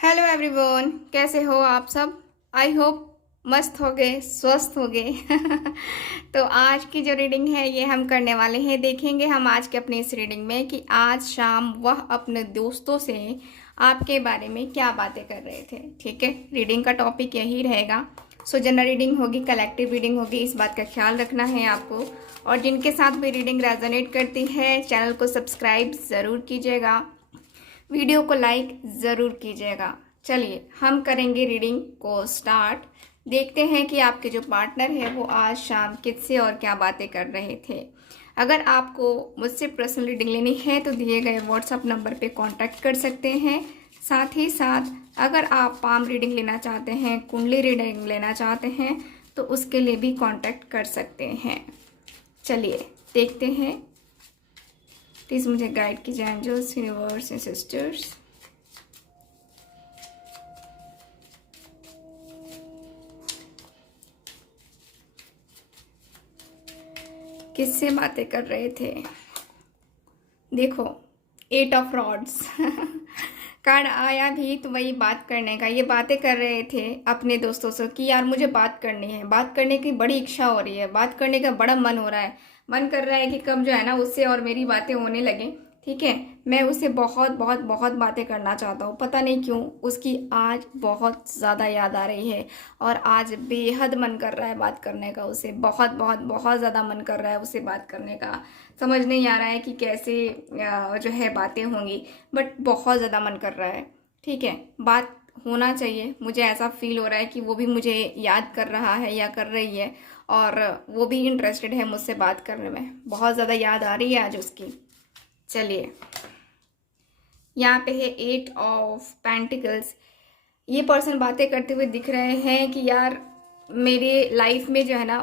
Hello everyone, कैसे हो आप सब। आई होप मस्त हो गए, स्वस्थ हो गए। तो आज की जो रीडिंग है ये हम करने वाले हैं। देखेंगे हम आज के अपने इस रीडिंग में कि आज शाम वह अपने दोस्तों से आपके बारे में क्या बातें कर रहे थे। ठीक है, रीडिंग का टॉपिक यही रहेगा। सो जनरल रीडिंग होगी, कलेक्टिव रीडिंग होगी, इस बात का ख्याल रखना है आपको। और जिनके साथ भी रीडिंग रेजोनेट करती है चैनल को सब्सक्राइब ज़रूर कीजिएगा, वीडियो को लाइक ज़रूर कीजिएगा। चलिए हम करेंगे रीडिंग को स्टार्ट। देखते हैं कि आपके जो पार्टनर है वो आज शाम किससे और क्या बातें कर रहे थे। अगर आपको मुझसे पर्सनल रीडिंग लेनी है तो दिए गए व्हाट्सएप नंबर पे कांटेक्ट कर सकते हैं। साथ ही साथ अगर आप पाम रीडिंग लेना चाहते हैं, कुंडली रीडिंग लेना चाहते हैं तो उसके लिए भी कांटेक्ट कर सकते हैं। चलिए देखते हैं। प्लीज़ मुझे गाइड कीजिए एंजल्स, यूनिवर्स एंड सिस्टर्स। किससे बातें कर रहे थे। देखो, 8 ऑफ रॉड्स कार्ड आया भी तो वही बात करने का। ये बातें कर रहे थे अपने दोस्तों से कि यार मुझे बात करनी है, बात करने की बड़ी इच्छा हो रही है, बात करने का बड़ा मन हो रहा है। मन कर रहा है कि कब जो है ना उससे और मेरी बातें होने लगे। ठीक है, मैं उससे बहुत बहुत बहुत बातें करना चाहता हूँ। पता नहीं क्यों उसकी आज बहुत ज़्यादा याद आ रही है और आज बेहद मन कर रहा है बात करने का। उसे बहुत बहुत बहुत ज़्यादा मन कर रहा है उससे बात करने का। समझ नहीं आ रहा है कि कैसे जो है बातें होंगी, बट बहुत ज़्यादा मन कर रहा है। ठीक है, बात होना चाहिए। मुझे ऐसा फील हो रहा है कि वो भी मुझे याद कर रहा है या कर रही है और वो भी इंटरेस्टेड है मुझसे बात करने में। बहुत ज़्यादा याद आ रही है आज उसकी। चलिए, यहाँ पे है 8 ऑफ पेंटिकल्स। ये पर्सन बातें करते हुए दिख रहे हैं कि यार मेरे लाइफ में जो है ना,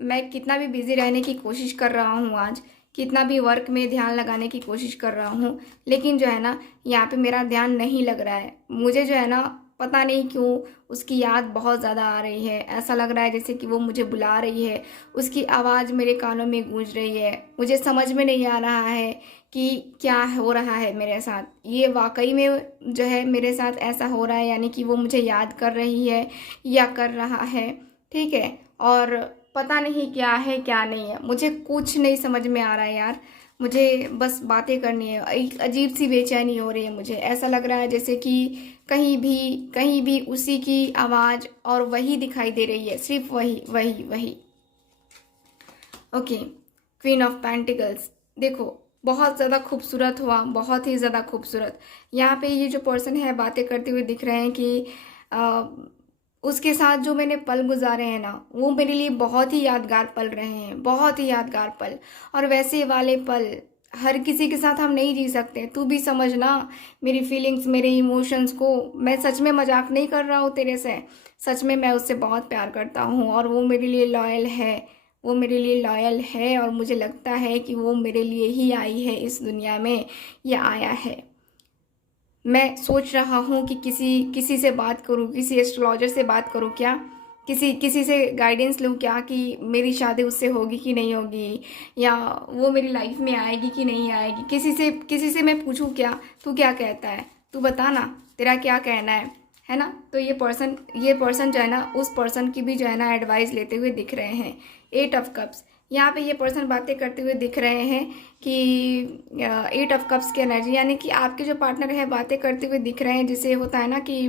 मैं कितना भी बिजी रहने की कोशिश कर रहा हूँ आज, कितना भी वर्क में ध्यान लगाने की कोशिश कर रहा हूँ, लेकिन जो है ना यहाँ पे मेरा ध्यान नहीं लग रहा है। मुझे जो है ना पता नहीं क्यों उसकी याद बहुत ज़्यादा आ रही है। ऐसा लग रहा है जैसे कि वो मुझे बुला रही है, उसकी आवाज़ मेरे कानों में गूंज रही है। मुझे समझ में नहीं आ रहा है कि क्या हो रहा है मेरे साथ। ये वाकई में जो है मेरे साथ ऐसा हो रहा है, यानी कि वो मुझे याद कर रही है या कर रहा है। ठीक है, और पता नहीं क्या है क्या नहीं है, मुझे कुछ नहीं समझ में आ रहा है यार। मुझे बस बातें करनी है। एक अजीब सी बेचैनी हो रही है। मुझे ऐसा लग रहा है जैसे कि कहीं भी उसी की आवाज़ और वही दिखाई दे रही है, सिर्फ वही वही वही। Okay, queen of pentacles. देखो, बहुत ज़्यादा खूबसूरत हुआ, बहुत ही ज़्यादा खूबसूरत। यहाँ पे ये जो पर्सन है बातें करते हुए दिख रहे हैं कि आ, उसके साथ जो मैंने पल गुजारे हैं ना वो मेरे लिए बहुत ही यादगार पल रहे हैं, बहुत ही यादगार पल। और वैसे वाले पल हर किसी के साथ हम नहीं जी सकते। तू भी समझना मेरी फीलिंग्स, मेरे इमोशंस को। मैं सच में मजाक नहीं कर रहा हूँ तेरे से। सच में मैं उससे बहुत प्यार करता हूँ और वो मेरे लिए लॉयल है। वो मेरे लिए लॉयल है और मुझे लगता है कि वो मेरे लिए ही आई है इस दुनिया में, या आया है। मैं सोच रहा हूँ कि किसी किसी से बात करूँ, किसी एस्ट्रोलॉजर से बात करूँ क्या, किसी किसी से गाइडेंस लूँ क्या कि मेरी शादी उससे होगी कि नहीं होगी, या वो मेरी लाइफ में आएगी कि नहीं आएगी। किसी से मैं पूछूँ क्या, तू क्या कहता है, तू बता ना, तेरा क्या कहना है ना। तो ये पर्सन जो है ना उस पर्सन की भी जो है ना एडवाइस लेते हुए दिख रहे हैं। 8 ऑफ कप्स। यहाँ पे ये पर्सन बातें करते हुए दिख रहे हैं कि 8 ऑफ कप्स की एनर्जी, यानी कि आपके जो पार्टनर है बातें करते हुए दिख रहे हैं। जिसे होता है ना कि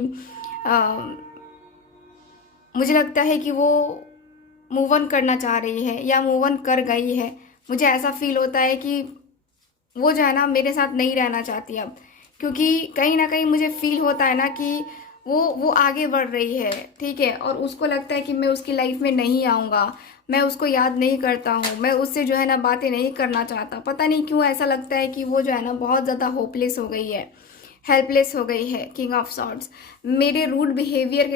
मुझे लगता है कि वो मूव ऑन करना चाह रही है या मूव ऑन कर गई है। मुझे ऐसा फील होता है कि वो जो है ना मेरे साथ नहीं रहना चाहती अब, क्योंकि कहीं ना कहीं मुझे फील होता है ना कि वो आगे बढ़ रही है। ठीक है, और उसको लगता है कि मैं उसकी लाइफ में नहीं आऊँगा, मैं उसको याद नहीं करता हूँ, मैं उससे जो है ना बातें नहीं करना चाहता। पता नहीं क्यों ऐसा लगता है कि वो जो है ना बहुत ज़्यादा होपलेस हो गई है, हेल्पलेस हो गई है। King of swords. मेरे रूड बिहेवियर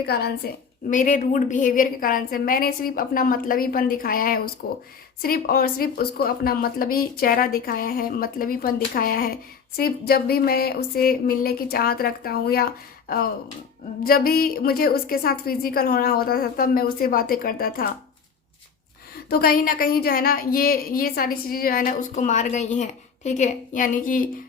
के कारण से मैंने सिर्फ अपना मतलबीपन दिखाया है उसको, सिर्फ और सिर्फ उसको अपना मतलबी चेहरा दिखाया है, मतलबीपन दिखाया है। सिर्फ जब भी मैं उससे मिलने की चाहत रखता हूँ या जब भी मुझे उसके साथ फिजिकल होना होता था तब मैं उससे बातें करता था। तो कहीं ना कहीं जो है ना ये सारी चीज़ें जो है ना उसको मार गई हैं। ठीक है, यानी कि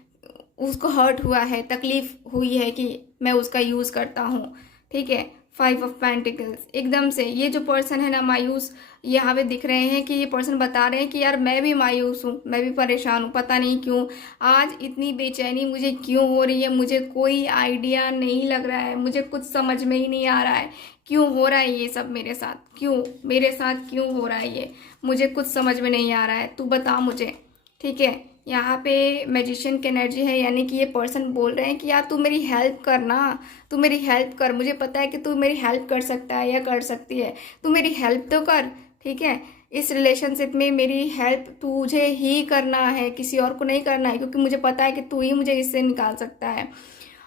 उसको हर्ट हुआ है, तकलीफ हुई है कि मैं उसका यूज़ करता हूँ, ठीक है। 5 ऑफ पेंटिकल्स, एकदम से ये जो पर्सन है ना मायूस, यहाँ पे दिख रहे हैं कि ये पर्सन बता रहे हैं कि यार मैं भी मायूस हूँ, मैं भी परेशान हूँ, पता नहीं क्यों आज इतनी बेचैनी मुझे क्यों हो रही है, मुझे कोई आइडिया नहीं लग रहा है, मुझे कुछ समझ में ही नहीं आ रहा है क्यों हो रहा है ये सब मेरे साथ, क्यों मेरे साथ क्यों हो रहा है ये, मुझे कुछ समझ में नहीं आ रहा है, तू बता मुझे, ठीक है। यहाँ पे मैजिशियन की एनर्जी है, यानी कि ये पर्सन बोल रहे हैं कि यार तू मेरी हेल्प करना, तू मेरी हेल्प कर, मुझे पता है कि तू मेरी हेल्प कर सकता है या कर सकती है, तू मेरी हेल्प तो कर, ठीक है। इस रिलेशनशिप में मेरी हेल्प तुझे ही करना है, किसी और को नहीं करना है, क्योंकि मुझे पता है कि तू ही मुझे इससे निकाल सकता है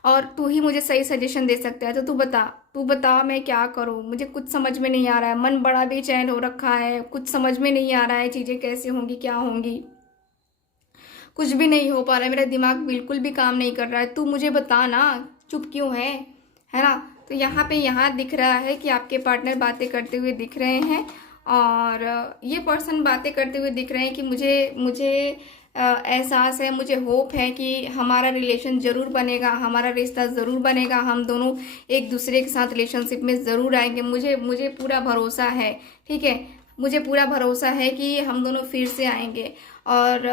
और तू ही मुझे सही सजेशन दे सकता है। तो तू बता मैं क्या करूँ, मुझे कुछ समझ में नहीं आ रहा है, मन बड़ा बेचैन हो रखा है, कुछ समझ में नहीं आ रहा है चीज़ें कैसे होंगी क्या होंगी, कुछ भी नहीं हो पा रहा है, मेरा दिमाग बिल्कुल भी काम नहीं कर रहा है, तू मुझे बता ना, चुप क्यों है ना। तो यहाँ दिख रहा है कि आपके पार्टनर बातें करते हुए दिख रहे हैं और ये पर्सन बातें करते हुए दिख रहे हैं कि मुझे एहसास है, मुझे होप है कि हमारा रिलेशन ज़रूर बनेगा, हमारा रिश्ता ज़रूर बनेगा, हम दोनों एक दूसरे के साथ रिलेशनशिप में ज़रूर आएंगे, मुझे पूरा भरोसा है, ठीक है। मुझे पूरा भरोसा है कि हम दोनों फिर से आएंगे और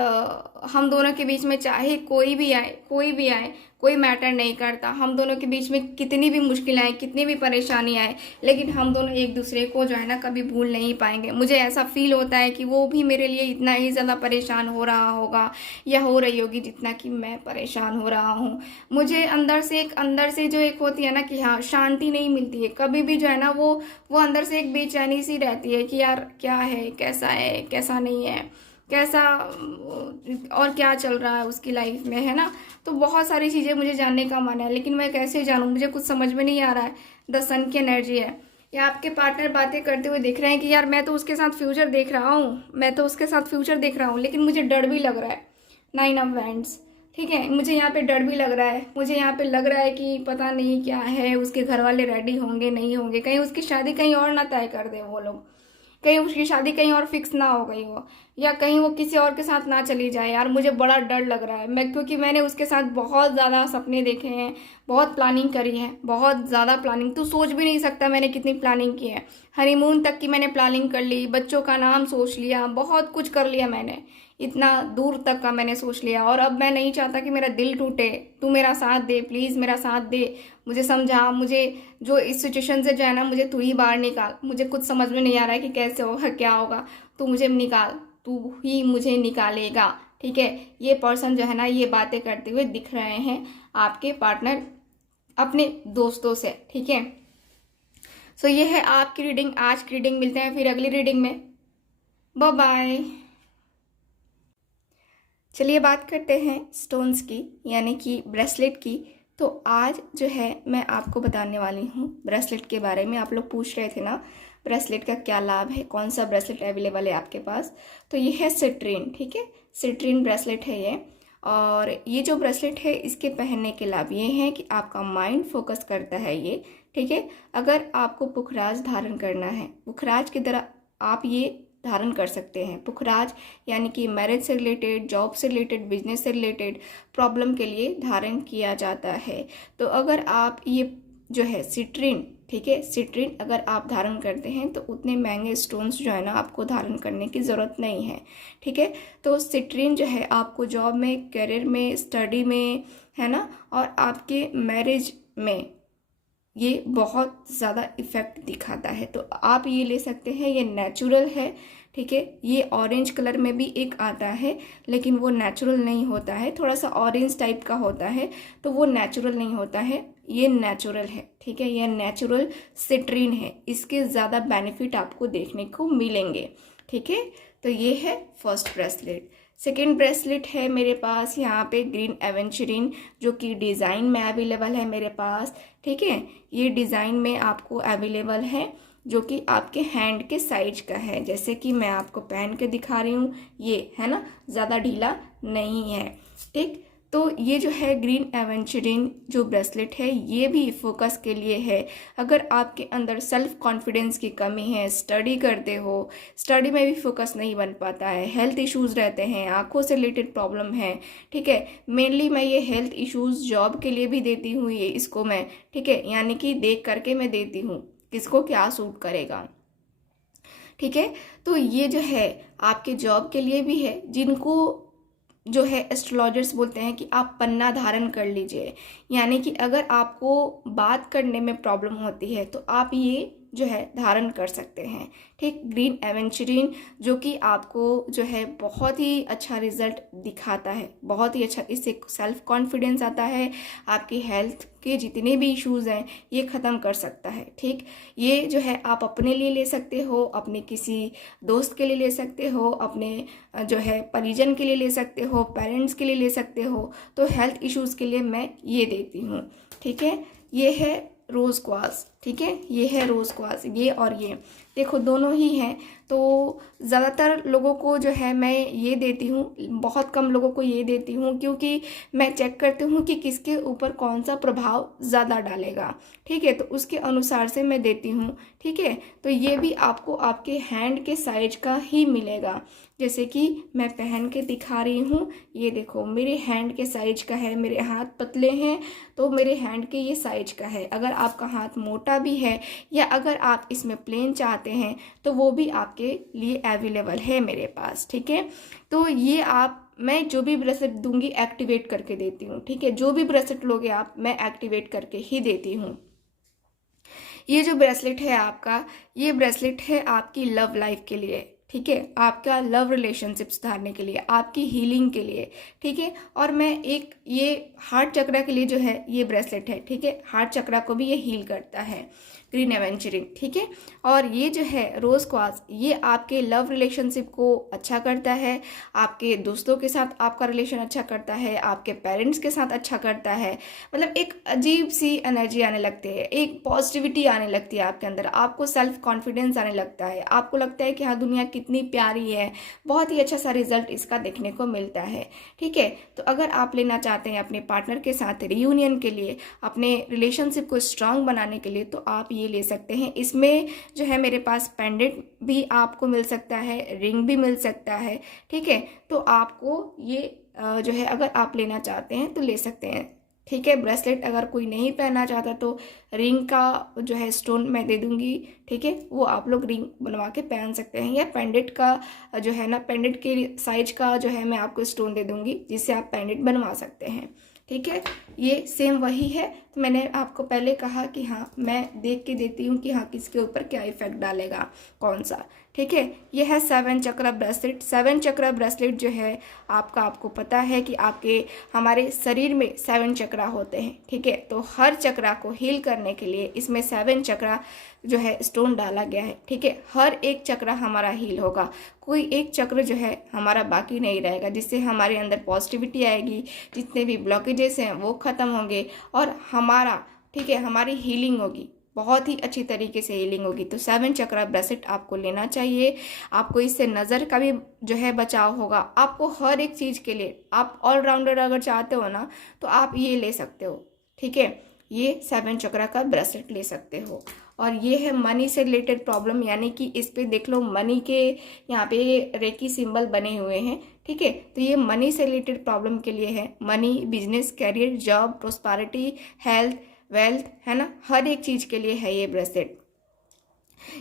हम दोनों के बीच में चाहे कोई भी आए कोई मैटर नहीं करता, हम दोनों के बीच में कितनी भी मुश्किल आए, कितनी भी परेशानी आए, लेकिन हम दोनों एक दूसरे को जो है ना कभी भूल नहीं पाएंगे। मुझे ऐसा फील होता है कि वो भी मेरे लिए इतना ही ज़्यादा परेशान हो रहा होगा या हो रही होगी जितना कि मैं परेशान हो रहा हूँ। मुझे अंदर से जो एक होती है ना कि हाँ शांति नहीं मिलती है, कभी भी जो है ना वो अंदर से एक बेचैनी सी रहती है कि यार क्या है, कैसा नहीं है, कैसा और क्या चल रहा है उसकी लाइफ में, है ना। तो बहुत सारी चीज़ें मुझे जानने का मन है, लेकिन मैं कैसे जानूँ, मुझे कुछ समझ में नहीं आ रहा है। द सन की एनर्जी है, या आपके पार्टनर बातें करते हुए दिख रहे हैं कि यार मैं तो उसके साथ फ्यूचर देख रहा हूँ, लेकिन मुझे डर भी लग रहा है। 9 ऑफ वैंड्स, ठीक है, मुझे यहाँ पे डर भी लग रहा है, मुझे यहाँ पे लग रहा है कि पता नहीं क्या है, उसके घर वाले रेडी होंगे नहीं होंगे, कहीं उसकी शादी कहीं और ना तय कर दे वो लोग, कहीं उसकी शादी कहीं और फिक्स ना हो गई हो, या कहीं वो किसी और के साथ ना चली जाए। यार मुझे बड़ा डर लग रहा है, क्योंकि मैंने उसके साथ बहुत ज़्यादा सपने देखे हैं, बहुत प्लानिंग करी है, बहुत ज़्यादा प्लानिंग, तो सोच भी नहीं सकता मैंने कितनी प्लानिंग की है। हनीमून तक की मैंने प्लानिंग कर ली, बच्चों का नाम सोच लिया, बहुत कुछ कर लिया मैंने, इतना दूर तक का मैंने सोच लिया। और अब मैं नहीं चाहता कि मेरा दिल टूटे, तू मेरा साथ दे, प्लीज़ मेरा साथ दे, मुझे समझा, मुझे जो इस सिचुएशन से जो है ना मुझे तू ही बाहर निकाल, मुझे कुछ समझ में नहीं आ रहा है कि कैसे होगा क्या होगा, तू मुझे निकाल, तू ही मुझे निकालेगा, ठीक है। ये पर्सन जो है ना ये बातें करते हुए दिख रहे हैं आपके पार्टनर अपने दोस्तों से, ठीक है। सो ये है आपकी रीडिंग, आज की रीडिंग। मिलते हैं फिर अगली रीडिंग में, बाय बाय। चलिए बात करते हैं स्टोन्स की, यानी कि ब्रेसलेट की। तो आज जो है मैं आपको बताने वाली हूँ ब्रेसलेट के बारे में। आप लोग पूछ रहे थे ना ब्रेसलेट का क्या लाभ है, कौन सा ब्रेसलेट अवेलेबल है आपके पास। तो ये है सिट्रीन, ठीक है, सिट्रीन ब्रेसलेट है ये। और ये जो ब्रेसलेट है इसके पहनने के लाभ ये हैं कि आपका माइंड फोकस करता है ये, ठीक है। अगर आपको पुखराज धारण करना है, पुखराज की तरह आप ये धारण कर सकते हैं। पुखराज यानी कि मैरिज से रिलेटेड, जॉब से रिलेटेड, बिजनेस से रिलेटेड प्रॉब्लम के लिए धारण किया जाता है। तो अगर आप ये जो है सिट्रीन, ठीक है, सिट्रीन अगर आप धारण करते हैं तो उतने महंगे स्टोन्स जो है ना आपको धारण करने की ज़रूरत नहीं है, ठीक है। तो सिट्रीन जो है आपको जॉब में, करियर में, स्टडी में, है ना, और आपके मैरिज में ये बहुत ज़्यादा इफ़ेक्ट दिखाता है। तो आप ये ले सकते हैं, ये नेचुरल है, ठीक है। ये ऑरेंज कलर में भी एक आता है, लेकिन वो नेचुरल नहीं होता है, थोड़ा सा ऑरेंज टाइप का होता है, तो वो नेचुरल नहीं होता है, ये नेचुरल है, ठीक है। ये नेचुरल सिट्रीन है, इसके ज़्यादा बेनिफिट आपको देखने को मिलेंगे, ठीक है। तो ये है फर्स्ट ब्रेसलेट। सेकेंड ब्रेसलेट है मेरे पास यहाँ पे ग्रीन एवेंचुरिन, जो कि डिज़ाइन में अवेलेबल है मेरे पास, ठीक है। ये डिज़ाइन में आपको अवेलेबल है, जो कि आपके हैंड के साइज का है, जैसे कि मैं आपको पहन के दिखा रही हूँ, ये है ना, ज़्यादा ढीला नहीं है, ठीक। तो ये जो है ग्रीन एवेंचुरिन जो ब्रेसलेट है ये भी फोकस के लिए है। अगर आपके अंदर सेल्फ कॉन्फिडेंस की कमी है, स्टडी करते हो, स्टडी में भी फोकस नहीं बन पाता है, हेल्थ इश्यूज़ रहते हैं, आंखों से रिलेटेड प्रॉब्लम है, ठीक है। मेनली मैं ये हेल्थ इश्यूज़ जॉब के लिए भी देती हूँ, ये इसको मैं, ठीक है, यानी कि देख करके मैं देती हूँ किसको क्या सूट करेगा, ठीक है। तो ये जो है आपके जॉब के लिए भी है, जिनको जो है एस्ट्रोलॉजर्स बोलते हैं कि आप पन्ना धारण कर लीजिए, यानी कि अगर आपको बात करने में प्रॉब्लम होती है तो आप ये जो है धारण कर सकते हैं, ठीक। ग्रीन एवेंचुरिन जो कि आपको जो है बहुत ही अच्छा रिजल्ट दिखाता है, बहुत ही अच्छा, इससे सेल्फ कॉन्फिडेंस आता है, आपकी हेल्थ के जितने भी इश्यूज़ हैं ये ख़त्म कर सकता है, ठीक। ये जो है आप अपने लिए ले सकते हो, अपने किसी दोस्त के लिए ले सकते हो, अपने जो है परिजन के लिए ले सकते हो, पेरेंट्स के लिए ले सकते हो। तो हेल्थ इश्यूज़ के लिए मैं ये देती हूँ, ठीक है। ये है रोज़ क्वार्ट्ज, ठीक है, ये है रोज़ क्वार्ट्ज, ये और ये देखो दोनों ही हैं। तो ज़्यादातर लोगों को जो है मैं ये देती हूँ, बहुत कम लोगों को ये देती हूँ, क्योंकि मैं चेक करती हूँ कि किसके ऊपर कौन सा प्रभाव ज़्यादा डालेगा, ठीक है, तो उसके अनुसार से मैं देती हूँ, ठीक है। तो ये भी आपको आपके हैंड के साइज का ही मिलेगा, जैसे कि मैं पहन के दिखा रही हूँ, ये देखो मेरे हैंड के साइज का है, मेरे हाथ पतले हैं तो मेरे हैंड के ये साइज का है। अगर आपका हाथ मोटा भी है या अगर आप इसमें प्लेन चाहते हैं तो वो भी आपके लिए अवेलेबल है मेरे पास, ठीक है। तो ये मैं जो भी ब्रेसलेट दूंगी एक्टिवेट करके देती हूँ, ठीक है, जो भी ब्रेसलेट लोगे आप मैं एक्टिवेट करके ही देती हूँ। ये जो ब्रेसलेट है आपका, ये ब्रेसलेट है आपकी लव लाइफ के लिए, ठीक है, आपका लव रिलेशनशिप सुधारने के लिए, आपकी हीलिंग के लिए, ठीक है। और मैं एक ये हार्ट चक्रा के लिए जो है ये ब्रेसलेट है, ठीक है, हार्ट चक्रा को भी ये हील करता है ग्रीन एवेंचुरिन, ठीक है। और ये जो है रोज़ क्वार्ट्ज, ये आपके लव रिलेशनशिप को अच्छा करता है, आपके दोस्तों के साथ आपका रिलेशन अच्छा करता है, आपके पेरेंट्स के साथ अच्छा करता है, मतलब एक अजीब सी एनर्जी आने लगती है, एक पॉजिटिविटी आने लगती है आपके अंदर, आपको सेल्फ कॉन्फिडेंस आने लगता है, आपको लगता है कि हाँ दुनिया कितनी प्यारी है, बहुत ही अच्छा सा रिजल्ट इसका देखने को मिलता है, ठीक है। तो अगर आप लेना चाहते हैं अपने पार्टनर के साथ रियूनियन के लिए, अपने रिलेशनशिप को स्ट्रांग बनाने के लिए, तो आप ये ले सकते हैं। इसमें जो है मेरे पास पेंडेंट भी आपको मिल सकता है, रिंग भी मिल सकता है, ठीक है। तो आपको ये जो है अगर आप लेना चाहते हैं तो ले सकते हैं, ठीक है। ब्रेसलेट अगर कोई नहीं पहनना चाहता तो रिंग का जो है स्टोन मैं दे दूंगी, ठीक है, वो आप लोग रिंग बनवा के पहन सकते हैं, या पेंडेंट का जो है ना, पेंडेंट के साइज का जो है मैं आपको स्टोन दे दूंगी जिससे आप पेंडेंट बनवा सकते हैं, ठीक है। ये सेम वही है। तो मैंने आपको पहले कहा कि हाँ मैं देख के देती हूँ कि हाँ किसके ऊपर क्या इफेक्ट डालेगा कौन सा, ठीक है। यह है 7 चक्रा ब्रेसलेट। 7 चक्रा ब्रेसलेट जो है आपको पता है कि हमारे शरीर में 7 चक्रा होते हैं, ठीक है। तो हर चक्रा को हील करने के लिए इसमें 7 चक्रा जो है स्टोन डाला गया है, ठीक है। हर एक चक्रा हमारा हील होगा, कोई एक चक्र जो है हमारा बाकी नहीं रहेगा, जिससे हमारे अंदर पॉजिटिविटी आएगी, जितने भी ब्लॉकेजेस हैं वो ख़त्म होंगे और हमारा, ठीक है, हमारी हीलिंग होगी, बहुत ही अच्छी तरीके से हीलिंग होगी। तो 7 चक्रा ब्रेसलेट आपको लेना चाहिए, आपको इससे नज़र का भी जो है बचाव होगा, आपको हर एक चीज़ के लिए, आप ऑलराउंडर अगर चाहते हो ना तो आप ये ले सकते हो, ठीक है। ये 7 चक्रा का ब्रेसलेट ले सकते हो। और ये है मनी से रिलेटेड प्रॉब्लम, यानी कि इस पे देख लो मनी के यहाँ पे रेकी सिंबल बने हुए हैं, ठीक है। तो ये मनी से रिलेटेड प्रॉब्लम के लिए है, money, business, career, job, prosperity, health, wealth, है ना, हर एक चीज़ के लिए है ये ब्रेसलेट।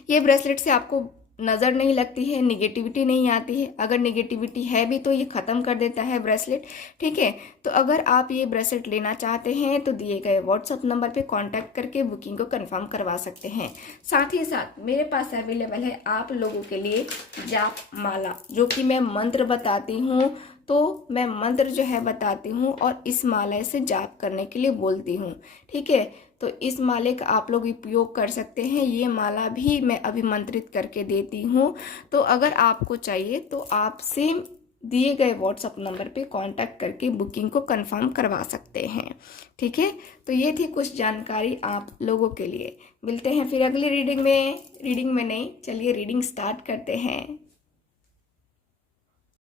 ये ब्रेसलेट से आपको नज़र नहीं लगती है, निगेटिविटी नहीं आती है, अगर निगेटिविटी है भी तो ये ख़त्म कर देता है ब्रेसलेट, ठीक है। तो अगर आप ये ब्रेसलेट लेना चाहते हैं तो दिए गए व्हाट्सअप नंबर पे कांटेक्ट करके बुकिंग को कंफर्म करवा सकते हैं। साथ ही साथ मेरे पास अवेलेबल है आप लोगों के लिए जाप माला, जो कि मैं मंत्र बताती हूँ, तो मैं मंत्र जो है बताती हूँ और इस माला से जाप करने के लिए बोलती हूँ, ठीक है। तो इस माले का आप लोग उपयोग कर सकते हैं, ये माला भी मैं अभिमंत्रित करके देती हूँ। तो अगर आपको चाहिए तो आप सेम दिए गए व्हाट्सअप नंबर पे कांटेक्ट करके बुकिंग को कंफर्म करवा सकते हैं, ठीक है। तो ये थी कुछ जानकारी आप लोगों के लिए। मिलते हैं फिर अगली रीडिंग में नहीं, चलिए रीडिंग स्टार्ट करते हैं।